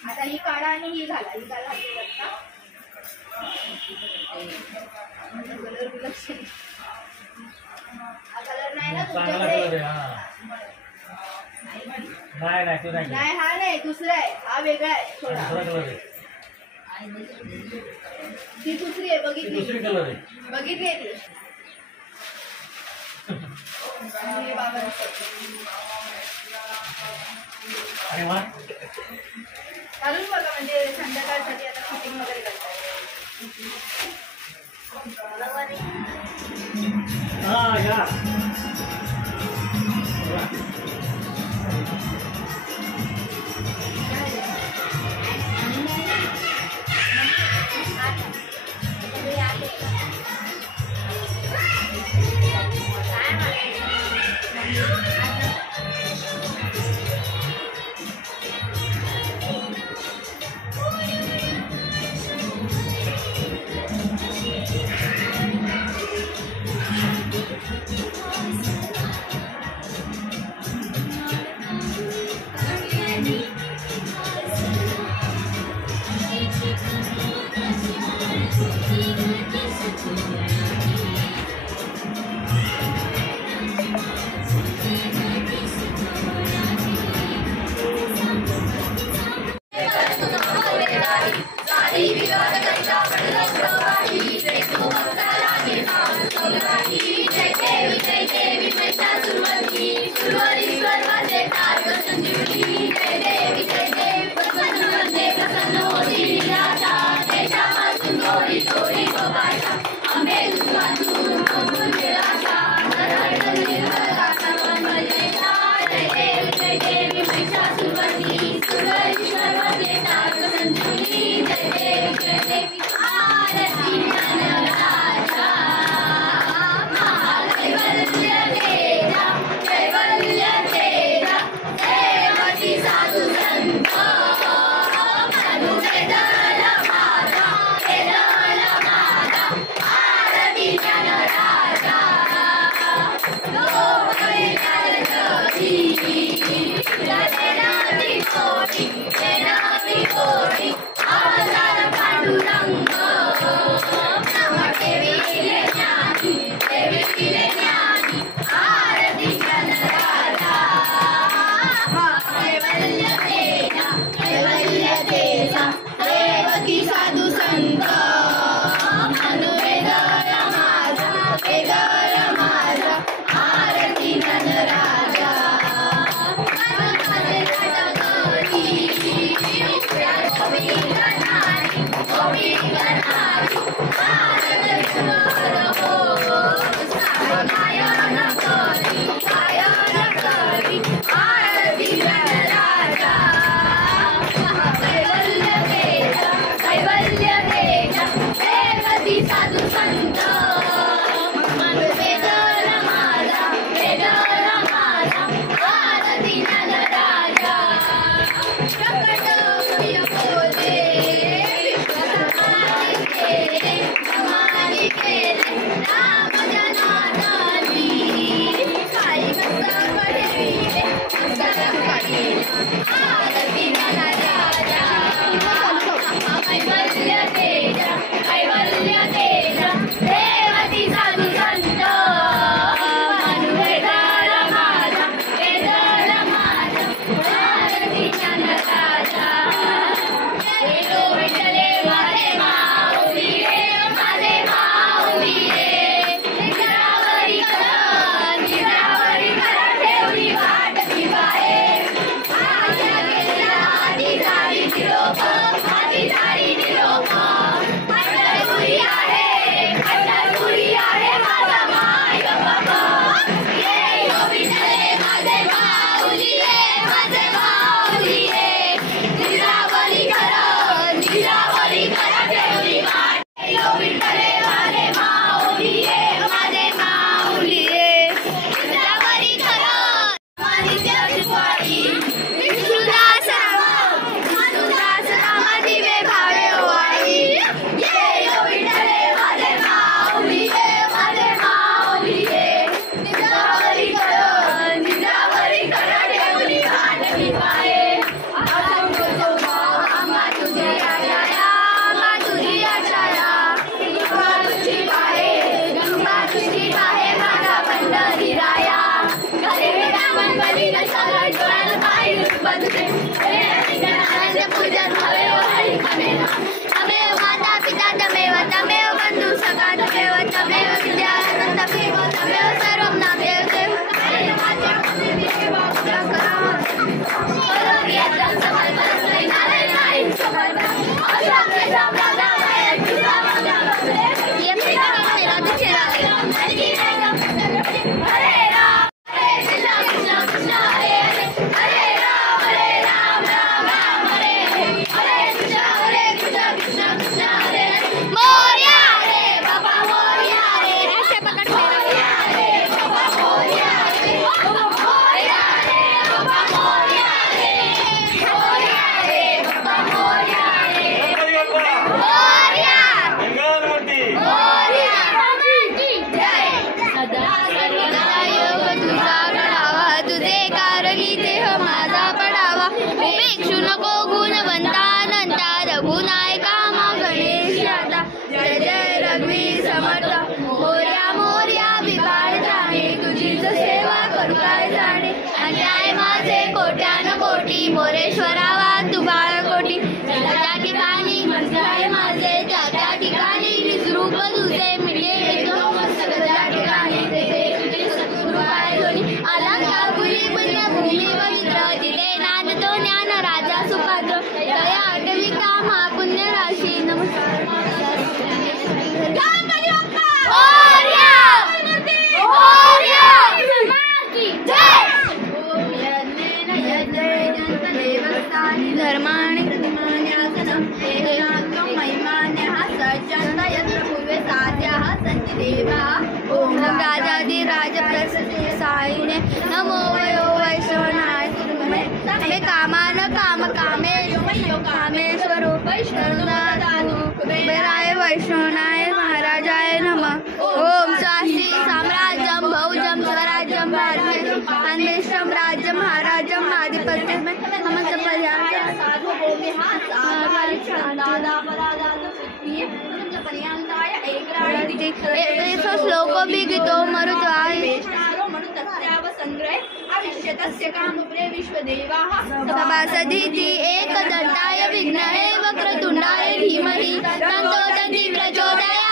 आता ही काढा आणि ही घाला. ही घाला कलर विलक्षण. हा कलर नाही ना तुमच्याकडे? नाही हा नाही, दुसरा आहे. हा वेगळा आहे थोडा. ती दुसरी आहे. बघितली बघितली ती. घालून बघा म्हणजे संध्याकाळसाठी आता शूटिंग वगैरे करता आरती पूजन तमेव माता पिता तमेव तमेव बंधु सखा तमेव तमेव विद्या तमेव तमेव सर्वं नामदेव देव मोरेश्वरावा तू बाळकोटी त्या ठिकाणी म्हणताय माझे त्या ठिकाणी रूप तुझे मिळे त्या ठिकाणी अलंकापुरी पुण्यभूमी पवित्र दिले ज्ञान तो ज्ञान राजा सुपात्र दया अटविका महापुण्य राशी नमस्कार धर्माणि धर्मान्यासनं देहात्मं महिमान्यः सज्जन्त यत्र पूर्वे साध्याः सन्ति देवाः ॐ राजाधिराजप्रसायिने नमो वयो वैष्णवाय हमें कामान काम कामेश्वरो कामेश्वरो वैष्णवदातु कुबेराय वैष्णवाय महाराजाय नमः ओम शास्त्री साम्राज्यम बहुजम स्वराज्यम भारतम अन्वेषम राज्यम महाराजम आधिपत्यम हमस श्लोको भी गीतो मरुद्वाय सभासदिति एकदन्ताय विघ्नाय वक्रतुण्डाय धीमहि तन्नो दन्ति प्रचोदयात्।